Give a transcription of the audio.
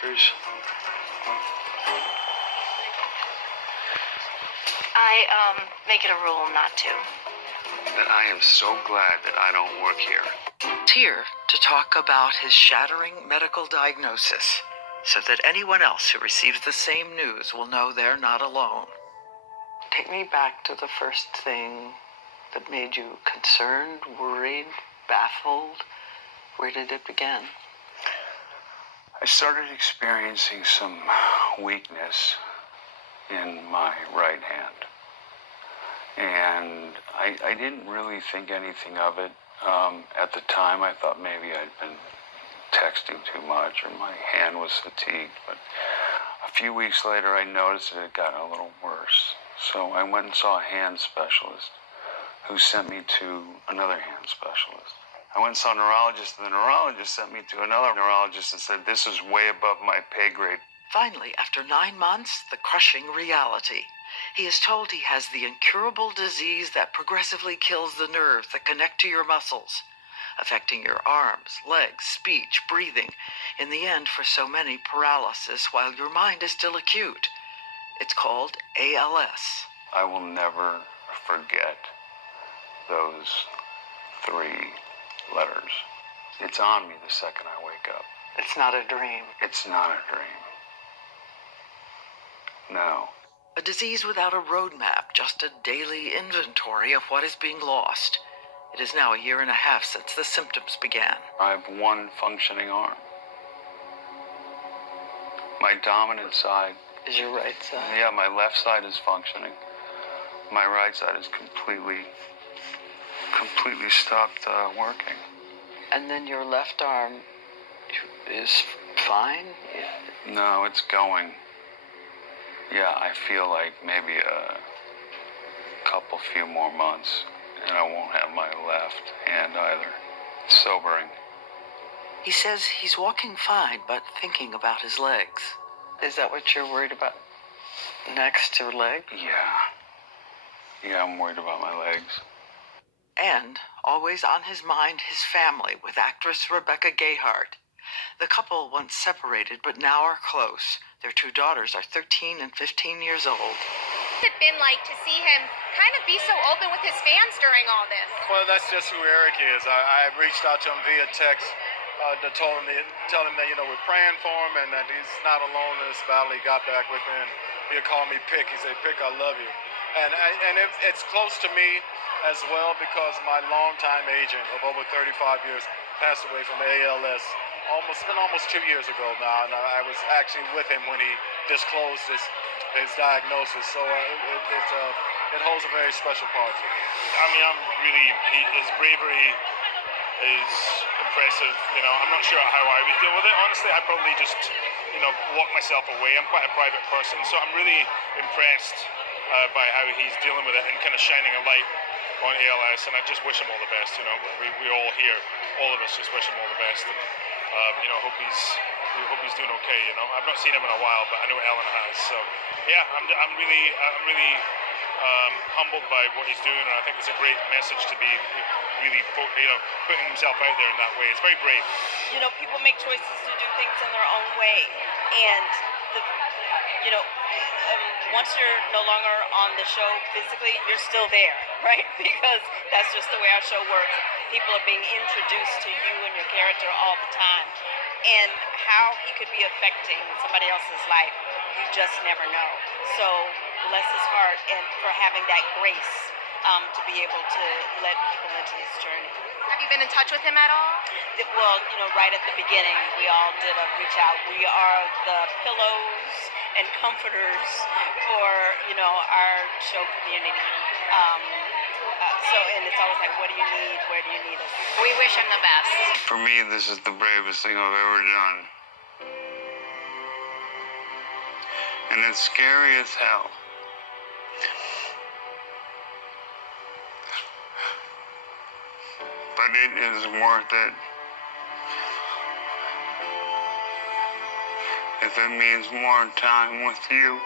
coworkers. I make it a rule not to. That I am so glad that I don't work here. Here to talk about his shattering medical diagnosis, so that anyone else who receives the same news will know they're not alone. Take me back to the first thing that made you concerned, worried, baffled. Where did it begin? I started experiencing some weakness in my right hand. And I didn't really think anything of it. At the time, I thought maybe I'd been texting too much or my hand was fatigued. But a few weeks later, I noticed it had gotten a little worse. So I went and saw a hand specialist who sent me to another hand specialist. I went and saw a neurologist, and the neurologist sent me to another neurologist and said, this is way above my pay grade. Finally, after 9 months, the crushing reality. He is told he has the incurable disease that progressively kills the nerves that connect to your muscles, affecting your arms, legs, speech, breathing. In the end, for so many, paralysis while your mind is still acute. It's called ALS. I will never forget those 3 letters. It's on me the second I wake up. It's not a dream. It's not a dream. No. A disease without a roadmap, just a daily inventory of what is being lost. It is now 1.5 years since the symptoms began. I have 1 functioning arm. My dominant side Is your right side? Yeah, my left side is functioning. My right side is completely stopped working. And then your left arm is fine? No, it's going. Yeah, I feel like maybe a few more months, and I won't have my left hand either. It's sobering. He says he's walking fine, but thinking about his legs. Is that what you're worried about? Next to leg? Yeah, I'm worried about my legs. And always on his mind, his family with actress Rebecca Gayheart. The couple once separated, but now are close. Their 2 daughters are 13 and 15 years old. What's it been like to see him kind of be so open with his fans during all this? Well, that's just who Eric is. I reached out to him via text to tell him that, we're praying for him and that he's not alone in this battle. He got back with me and he'll call me Pick. He said, Pick, I love you. And it's close to me as well because my longtime agent of over 35 years passed away from ALS. It's been almost 2 years ago now, and I was actually with him when he disclosed his diagnosis. So it holds a very special part for me. I mean, his bravery is impressive. I'm not sure how I would deal with it. Honestly, I'd probably just, lock myself away. I'm quite a private person, so I'm really impressed by how he's dealing with it and kind of shining a light on ALS. And I just wish him all the best. We all here, all of us, just wish him all the best. And hope he's doing okay. I've not seen him in a while, but I know Ellen has. So yeah, I'm really humbled by what he's doing, and I think it's a great message to be really putting himself out there in that way. It's very brave. People make choices to do things in their own way, and once you're no longer on the show physically, you're still there, right? Because that's just the way our show works. People are being introduced to you and your character all the time. And how he could be affecting somebody else's life, you just never know. So bless his heart and for having that grace to be able to let people into his journey. Have you been in touch with him at all? Well, right at the beginning, we all did a reach out. We are the pillows and comforters for, our show community. And it's always like, what do you need? Where do you need us? We wish him the best. For me, this is the bravest thing I've ever done. And it's scary as hell. But it is worth it. If it means more time with you.